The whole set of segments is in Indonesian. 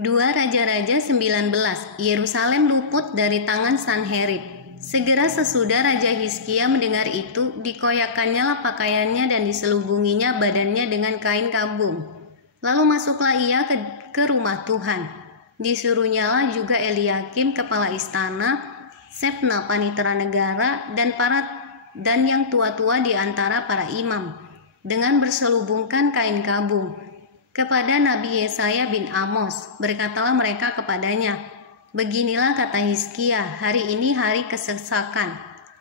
2 Raja-Raja 19, Yerusalem luput dari tangan Sanherib. Segera sesudah Raja Hizkia mendengar itu, dikoyakkannyalah pakaiannya dan diselubunginya badannya dengan kain kabung. Lalu masuklah ia ke rumah Tuhan. Disuruhnyalah juga Eliakim kepala istana, Sebna panitera negara, dan yang tua-tua di antara para imam, dengan berselubungkan kain kabung kepada Nabi Yesaya bin Amos. Berkatalah mereka kepadanya, "Beginilah kata Hizkia, hari ini hari kesesakan,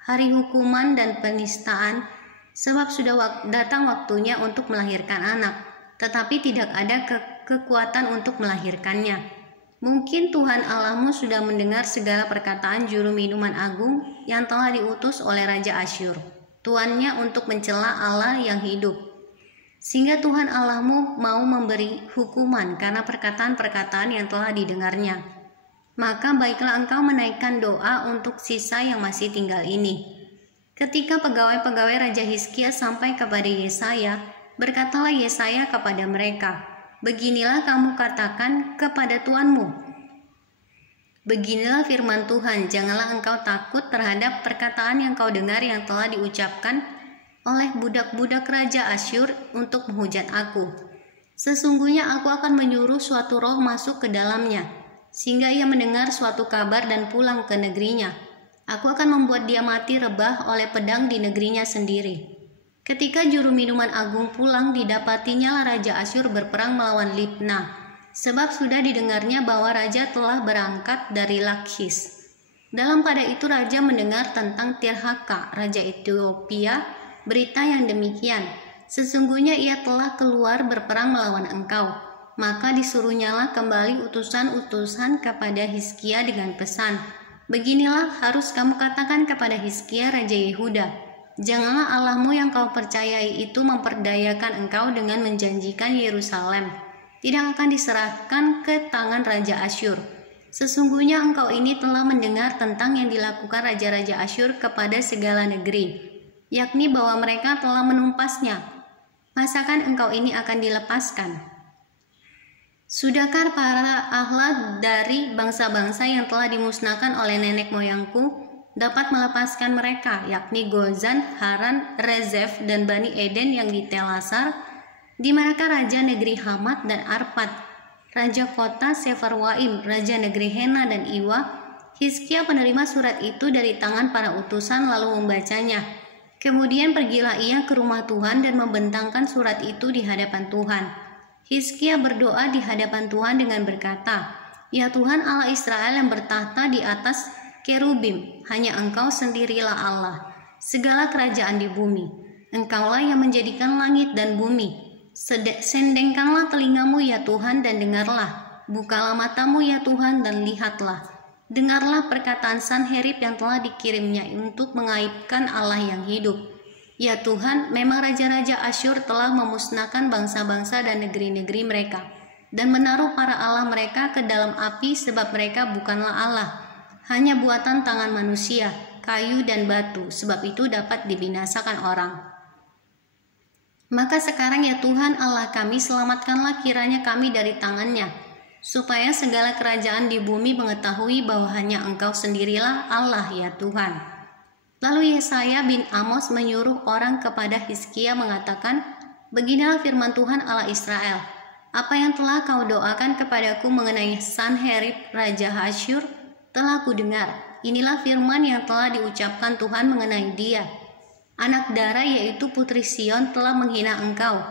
hari hukuman dan penistaan, sebab sudah datang waktunya untuk melahirkan anak, tetapi tidak ada kekuatan untuk melahirkannya. Mungkin Tuhan Allahmu sudah mendengar segala perkataan juru minuman agung yang telah diutus oleh Raja Asyur, tuannya untuk mencela Allah yang hidup. Sehingga Tuhan Allahmu mau memberi hukuman karena perkataan-perkataan yang telah didengarnya. Maka baiklah engkau menaikkan doa untuk sisa yang masih tinggal ini." Ketika pegawai-pegawai Raja Hizkia sampai kepada Yesaya, berkatalah Yesaya kepada mereka, "Beginilah kamu katakan kepada tuanmu, beginilah firman Tuhan, janganlah engkau takut terhadap perkataan yang kau dengar yang telah diucapkan oleh budak-budak Raja Asyur untuk menghujat aku. Sesungguhnya aku akan menyuruh suatu roh masuk ke dalamnya, sehingga ia mendengar suatu kabar dan pulang ke negerinya. Aku akan membuat dia mati rebah oleh pedang di negerinya sendiri." Ketika juru minuman agung pulang, didapatinya Raja Asyur berperang melawan Libna, sebab sudah didengarnya bahwa raja telah berangkat dari Lakhis. Dalam pada itu raja mendengar tentang Tirhaka, raja Ethiopia, berita yang demikian, "Sesungguhnya ia telah keluar berperang melawan engkau." Maka disuruhnyalah kembali utusan-utusan kepada Hizkia dengan pesan, "Beginilah harus kamu katakan kepada Hizkia Raja Yehuda, janganlah Allahmu yang kau percayai itu memperdayakan engkau dengan menjanjikan Yerusalem tidak akan diserahkan ke tangan Raja Asyur. Sesungguhnya engkau ini telah mendengar tentang yang dilakukan Raja-Raja Asyur kepada segala negeri, yakni bahwa mereka telah menumpasnya. Masakan engkau ini akan dilepaskan? Sudahkah para ahlat dari bangsa-bangsa yang telah dimusnahkan oleh nenek moyangku dapat melepaskan mereka, yakni Gozan, Haran, Rezef, dan Bani Eden yang di Telasar, di manakah raja negeri Hamat dan Arpad, raja kota Sefarwaim, raja negeri Hena dan Iwa?" Hizkia penerima surat itu dari tangan para utusan lalu membacanya. Kemudian pergilah ia ke rumah Tuhan dan membentangkan surat itu di hadapan Tuhan. Hizkia berdoa di hadapan Tuhan dengan berkata, "Ya Tuhan Allah Israel yang bertahta di atas kerubim, hanya Engkau sendirilah Allah, segala kerajaan di bumi. Engkaulah yang menjadikan langit dan bumi. Sendengkanlah telingamu ya Tuhan dan dengarlah, bukalah matamu ya Tuhan dan lihatlah. Dengarlah perkataan Sanherib yang telah dikirimnya untuk mengaibkan Allah yang hidup. Ya Tuhan, memang raja-raja Asyur telah memusnahkan bangsa-bangsa dan negeri-negeri mereka, dan menaruh para Allah mereka ke dalam api, sebab mereka bukanlah Allah, hanya buatan tangan manusia, kayu dan batu, sebab itu dapat dibinasakan orang. Maka sekarang ya Tuhan Allah kami, selamatkanlah kiranya kami dari tangannya, supaya segala kerajaan di bumi mengetahui bahwa hanya Engkau sendirilah Allah ya Tuhan." Lalu Yesaya bin Amos menyuruh orang kepada Hizkia mengatakan, "Beginilah firman Tuhan Allah Israel, apa yang telah kau doakan kepadaku mengenai Sanherib Raja Asyur telah kudengar. Inilah firman yang telah diucapkan Tuhan mengenai dia. Anak darah yaitu putri Sion telah menghina engkau,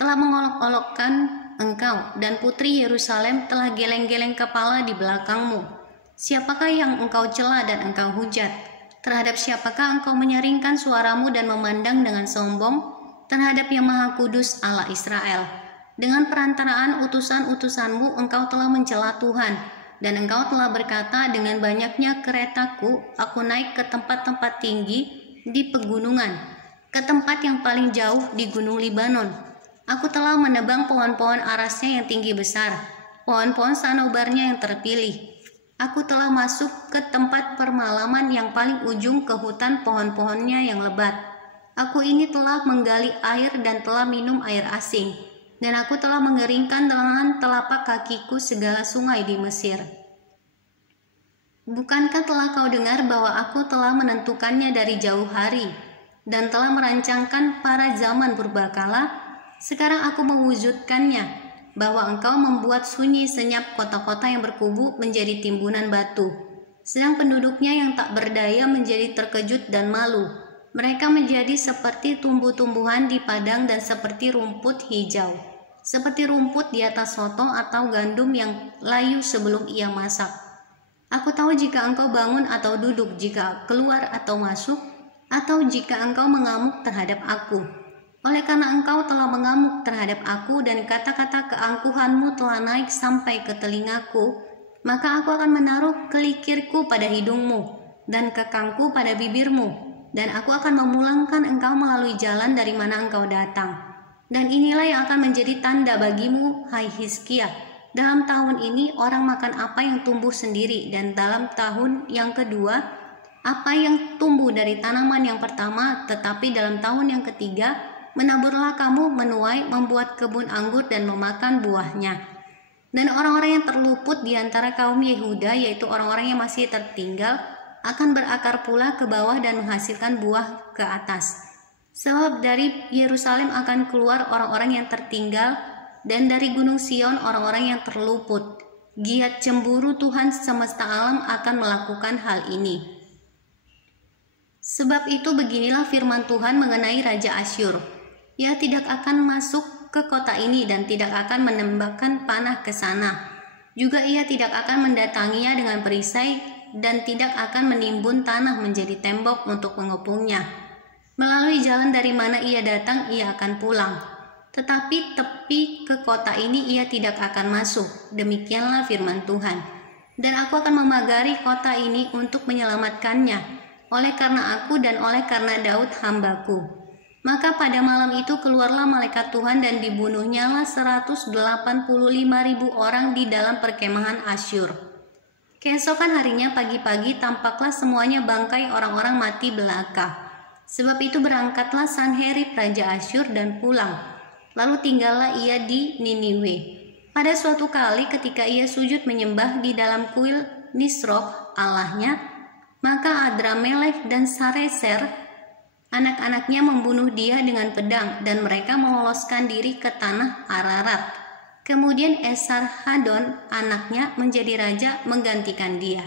telah mengolok-olokkan engkau, dan putri Yerusalem telah geleng-geleng kepala di belakangmu. Siapakah yang engkau cela dan engkau hujat? Terhadap siapakah engkau menyaringkan suaramu dan memandang dengan sombong? Terhadap yang Maha Kudus Allah Israel. Dengan perantaraan utusan-utusanmu engkau telah mencela Tuhan, dan engkau telah berkata, dengan banyaknya keretaku aku naik ke tempat-tempat tinggi di pegunungan, ke tempat yang paling jauh di gunung Libanon. Aku telah menebang pohon-pohon arasnya yang tinggi besar, pohon-pohon sanobarnya yang terpilih. Aku telah masuk ke tempat permalaman yang paling ujung, ke hutan pohon-pohonnya yang lebat. Aku ini telah menggali air dan telah minum air asing. dan aku telah mengeringkan dengan telapak kakiku segala sungai di Mesir. Bukankah telah kau dengar bahwa aku telah menentukannya dari jauh hari, dan telah merancangkan para zaman purbakala? Sekarang aku mewujudkannya, bahwa engkau membuat sunyi senyap kota-kota yang berkubu menjadi timbunan batu, sedang penduduknya yang tak berdaya menjadi terkejut dan malu. Mereka menjadi seperti tumbuh-tumbuhan di padang dan seperti rumput hijau, seperti rumput di atas soto atau gandum yang layu sebelum ia masak. Aku tahu jika engkau bangun atau duduk, jika keluar atau masuk, atau jika engkau mengamuk terhadap aku. Oleh karena engkau telah mengamuk terhadap aku dan kata-kata keangkuhanmu telah naik sampai ke telingaku, maka aku akan menaruh kelikirku pada hidungmu dan kekangku pada bibirmu, dan aku akan memulangkan engkau melalui jalan dari mana engkau datang. Dan inilah yang akan menjadi tanda bagimu, hai Hizkia. Dalam tahun ini orang makan apa yang tumbuh sendiri, dan dalam tahun yang kedua apa yang tumbuh dari tanaman yang pertama, tetapi dalam tahun yang ketiga menaburlah kamu menuai, membuat kebun anggur dan memakan buahnya. Dan orang-orang yang terluput di antara kaum Yehuda, yaitu orang-orang yang masih tertinggal, akan berakar pula ke bawah dan menghasilkan buah ke atas. Sebab dari Yerusalem akan keluar orang-orang yang tertinggal, dan dari Gunung Sion orang-orang yang terluput. Giat cemburu Tuhan semesta alam akan melakukan hal ini. Sebab itu beginilah firman Tuhan mengenai Raja Asyur. Ia tidak akan masuk ke kota ini dan tidak akan menembakkan panah ke sana. Juga ia tidak akan mendatanginya dengan perisai dan tidak akan menimbun tanah menjadi tembok untuk mengepungnya. Melalui jalan dari mana ia datang, ia akan pulang. Tetapi tepi ke kota ini ia tidak akan masuk. Demikianlah firman Tuhan. Dan aku akan memagari kota ini untuk menyelamatkannya, oleh karena aku dan oleh karena Daud hambaku. Maka pada malam itu keluarlah malaikat Tuhan dan dibunuhnyalah 185.000 orang di dalam perkemahan Asyur. Keesokan harinya pagi-pagi tampaklah semuanya bangkai orang-orang mati belaka. Sebab itu berangkatlah Sanherib Raja Asyur dan pulang. Lalu tinggallah ia di Niniwe. Pada suatu kali ketika ia sujud menyembah di dalam kuil Nisroch Allahnya, maka Adramelech dan Sareser anak-anaknya membunuh dia dengan pedang, dan mereka meloloskan diri ke tanah Ararat. Kemudian Esarhadon anaknya menjadi raja menggantikan dia.